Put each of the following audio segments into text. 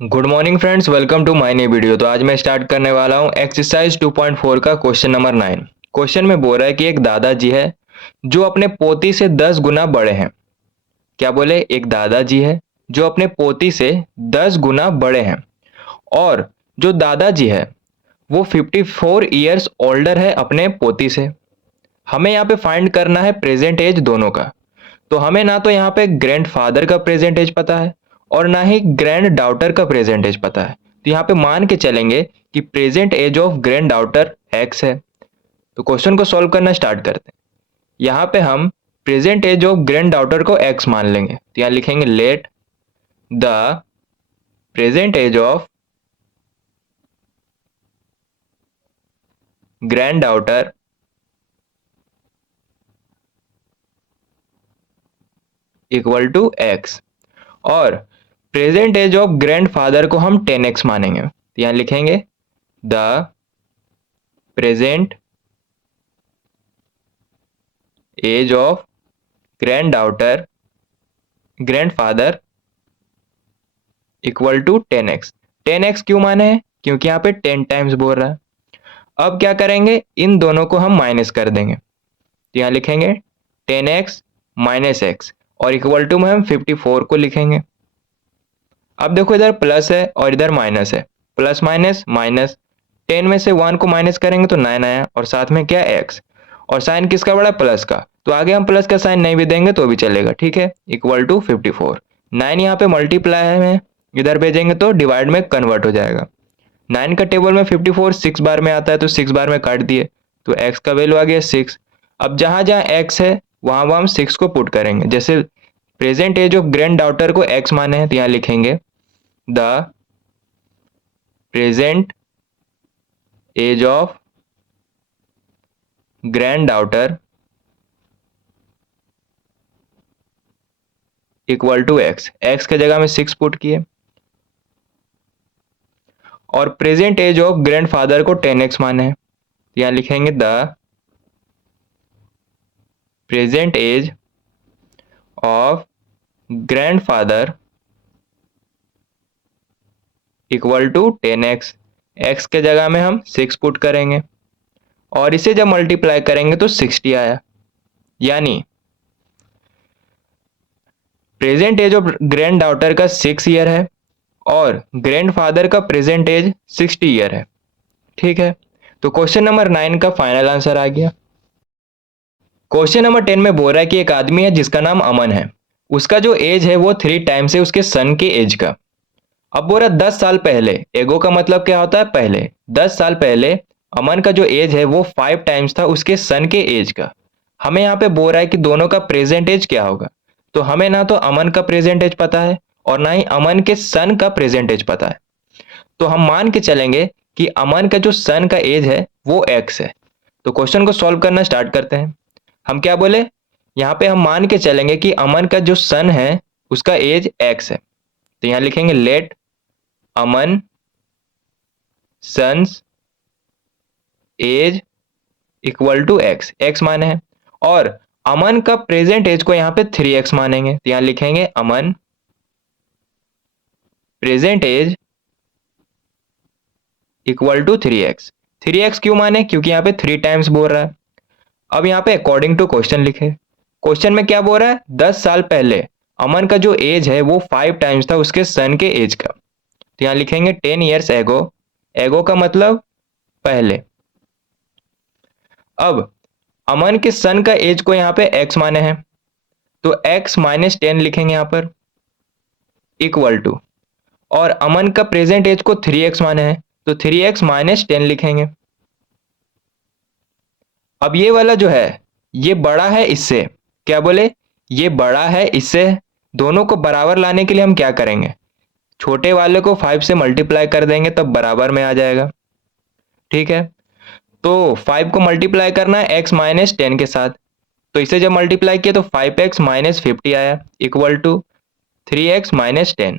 Good morning friends, welcome to my new video. तो आज मैं स्टार्ट करने वाला हूं एक्सरसाइज 2.4 का क्वेश्चन नंबर 9। क्वेश्चन में बोल रहा है कि एक दादाजी है जो अपने पोती से 10 गुना बड़े हैं। क्या बोले? एक दादाजी है जो अपने पोती से 10 गुना बड़े हैं और जो दादाजी है वो 54 ईयर्स ओल्डर है अपने पोती से। हमें यहाँ पे फाइंड करना है प्रेजेंट एज दोनों का। तो हमें ना तो यहाँ पे ग्रैंड फादर का प्रेजेंट एज पता है और ना ही ग्रैंड डॉटर का प्रेजेंट एज पता है। तो यहाँ पे मान के चलेंगे कि present age of granddaughter X है। तो क्वेश्चन को सॉल्व करना स्टार्ट करते हैं। यहाँ पे हम present age of granddaughter को एक्स मान लेंगे। तो यहाँ लिखेंगे let the present age of granddaughter equal to X और present age of grandfather को हम 10x मानेंगे। तो यहाँ लिखेंगे the present age of granddaughter grandfather equal to 10x। 10x क्यों माने हैं? क्योंकि यहाँ पे 10 टाइम्स बोल रहा है। अब क्या करेंगे, इन दोनों को हम माइनस कर देंगे। तो यहाँ लिखेंगे 10x माइनस एक्स और इक्वल टू में हम 54 को लिखेंगे। अब देखो इधर प्लस है और इधर माइनस है, प्लस माइनस माइनस। 10 में से 1 को माइनस करेंगे तो 9 आया और साथ में क्या x और साइन किसका बड़ा? प्लस का। तो आगे हम प्लस का साइन नहीं भी देंगे तो भी चलेगा, ठीक है। Equal to 54। 9 यहाँ पे मल्टीप्लाई है, इधर भेजेंगे तो डिवाइड में कन्वर्ट हो जाएगा। 9 का टेबल में 54 6 बार में आता है तो 6 बार में काट दिए तो x का वैल्यू आ गया 6। अब जहां जहां x है वहां हम 6 को पुट करेंगे। जैसे present age of granddaughter को x माने हैं तो यहाँ लिखेंगे the present age of granddaughter equal to X. X के जगह में 6 पुट किए और present age of grandfather को 10x माने हैं। यहाँ लिखेंगे the present age of grandfather equal to 10x। X के जगह में हम 6 पुट करेंगे और इसे जब मल्टीप्लाई करेंगे तो 60 आया। यानी present age of granddaughter का 6 ईयर है और ग्रैंड फादर का प्रेजेंट एज 60 ईयर है, ठीक है। तो क्वेश्चन नंबर 9 का फाइनल आंसर आ गया। क्वेश्चन नंबर 10 में बोल रहा है कि एक आदमी है जिसका नाम अमन है। उसका जो एज है वो 3 टाइम्स है उसके सन के एज का। अब बोल रहा 10 साल पहले, एगो का मतलब क्या होता है? पहले। 10 साल पहले अमन का जो एज है वो 5 टाइम्स था उसके सन के एज का। हमें यहाँ पे बोल रहा है कि दोनों का प्रेजेंट एज क्या होगा। तो हमें ना तो अमन का प्रेजेंट एज पता है और ना ही अमन के सन का प्रेजेंट एज पता है। तो हम मान के चलेंगे कि अमन का जो सन का एज है वो एक्स है। तो क्वेश्चन को सॉल्व करना स्टार्ट करते हैं। हम क्या बोले, यहाँ पे हम मान के चलेंगे कि अमन का जो सन है उसका एज एक्स है। तो यहाँ लिखेंगे let Aman sons age equal to X. X माने हैं और अमन का प्रेजेंट एज को यहाँ पे 3x मानेंगे। तो यहाँ लिखेंगे Aman present age equal to 3x। 3x क्यों माने? क्योंकि यहाँ पे 3 टाइम्स बोल रहा है। अब यहाँ पे अकॉर्डिंग टू क्वेश्चन लिखे। क्वेश्चन में क्या बोल रहा है? 10 साल पहले अमन का जो एज है वो 5 टाइम्स था उसके सन के एज का। तो यहाँ लिखेंगे 10 ईयर्स एगो। एगो का मतलब पहले। अब अमन के सन का एज को यहाँ पे x माने हैं तो x माइनस 10 लिखेंगे यहाँ पर इक्वल टू, और अमन का प्रेजेंट एज को 3x माने हैं तो 3x माइनस 10 लिखेंगे। अब ये वाला जो है ये बड़ा है इससे। क्या बोले? ये बड़ा है इससे। दोनों को बराबर लाने के लिए हम क्या करेंगे, छोटे वाले को 5 से मल्टीप्लाई कर देंगे तब बराबर में आ जाएगा, ठीक है। तो 5 को मल्टीप्लाई करना है x माइनस 10 के साथ। तो इसे जब मल्टीप्लाई किया तो 5x माइनस 50 आया इक्वल टू 3x माइनस 10।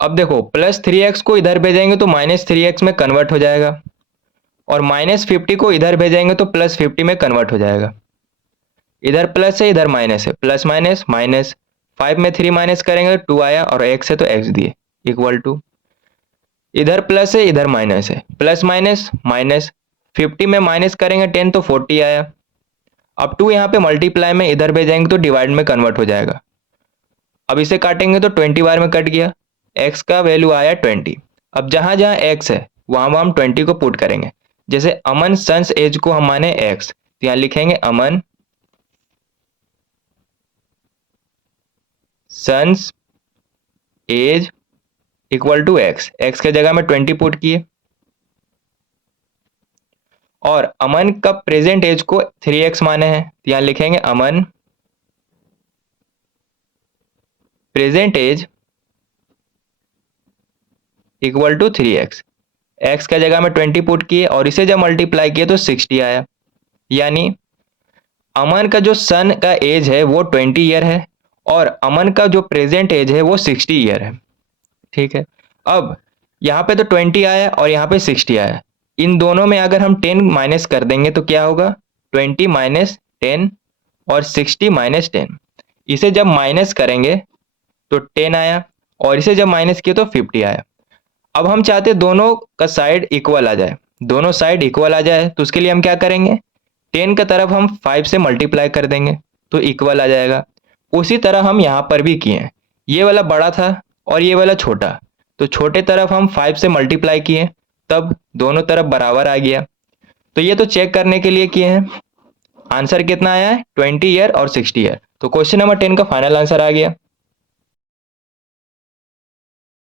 अब देखो प्लस 3x को इधर भेजेंगे तो माइनस 3x में कन्वर्ट हो जाएगा और माइनस 50 को इधर भेजेंगे तो प्लस 50 में कन्वर्ट हो जाएगा। इधर प्लस है इधर माइनस है, प्लस माइनस माइनस। 5 में 3 माइनस करेंगे तो 2 आया और x है तो x दिए। इक्वल टू, इधर प्लस है इधर माइनस है, प्लस माइनस माइनस, 50 में माइनस करेंगे 10 तो 40 आया। अब 2 यहाँ पे मल्टीप्लाई में इधर भेजेंगे तो डिवाइड में कन्वर्ट हो जाएगा। अब इसे काटेंगे तो 20 बार में कट गया, x का वैल्यू आया 20। अब जहां जहां x है वहां हम 20 को पुट करेंगे। जैसे अमन सन्स एज को हम माने x, तो यहाँ लिखेंगे Aman sons age equal to x, x के जगह में 20 पुट किए। और अमन का प्रेजेंट एज को 3x माने हैं, तो यहाँ लिखेंगे Aman present age equal to 3x, x का जगह में 20 पुट किए और इसे जब मल्टीप्लाई किए तो 60 आया। यानी अमन का जो सन का एज है वो 20 ईयर है और अमन का जो प्रेजेंट एज है वो 60 ईयर है। ठीक है, अब यहाँ पे तो 20 आया और यहाँ पे 60 आया, इन दोनों में अगर हम 10 माइनस कर देंगे तो क्या होगा, 20 माइनस 10 और 60 माइनस 10। इसे जब माइनस करेंगे तो 10 आया और इसे जब माइनस किए तो 50 आया। अब हम चाहते दोनों का साइड इक्वल आ जाए, दोनों साइड इक्वल आ जाए तो उसके लिए हम क्या करेंगे, 10 का तरफ हम 5 से मल्टीप्लाई कर देंगे तो इक्वल आ जाएगा। उसी तरह हम यहाँ पर भी किए, ये वाला बड़ा था और ये वाला छोटा, तो छोटे तरफ हम 5 से मल्टीप्लाई किए तब दोनों तरफ बराबर आ गया। तो ये तो चेक करने के लिए किए हैं। आंसर कितना आया है, 20 ईयर और 60 ईयर। तो क्वेश्चन नंबर 10 का फाइनल आंसर आ गया।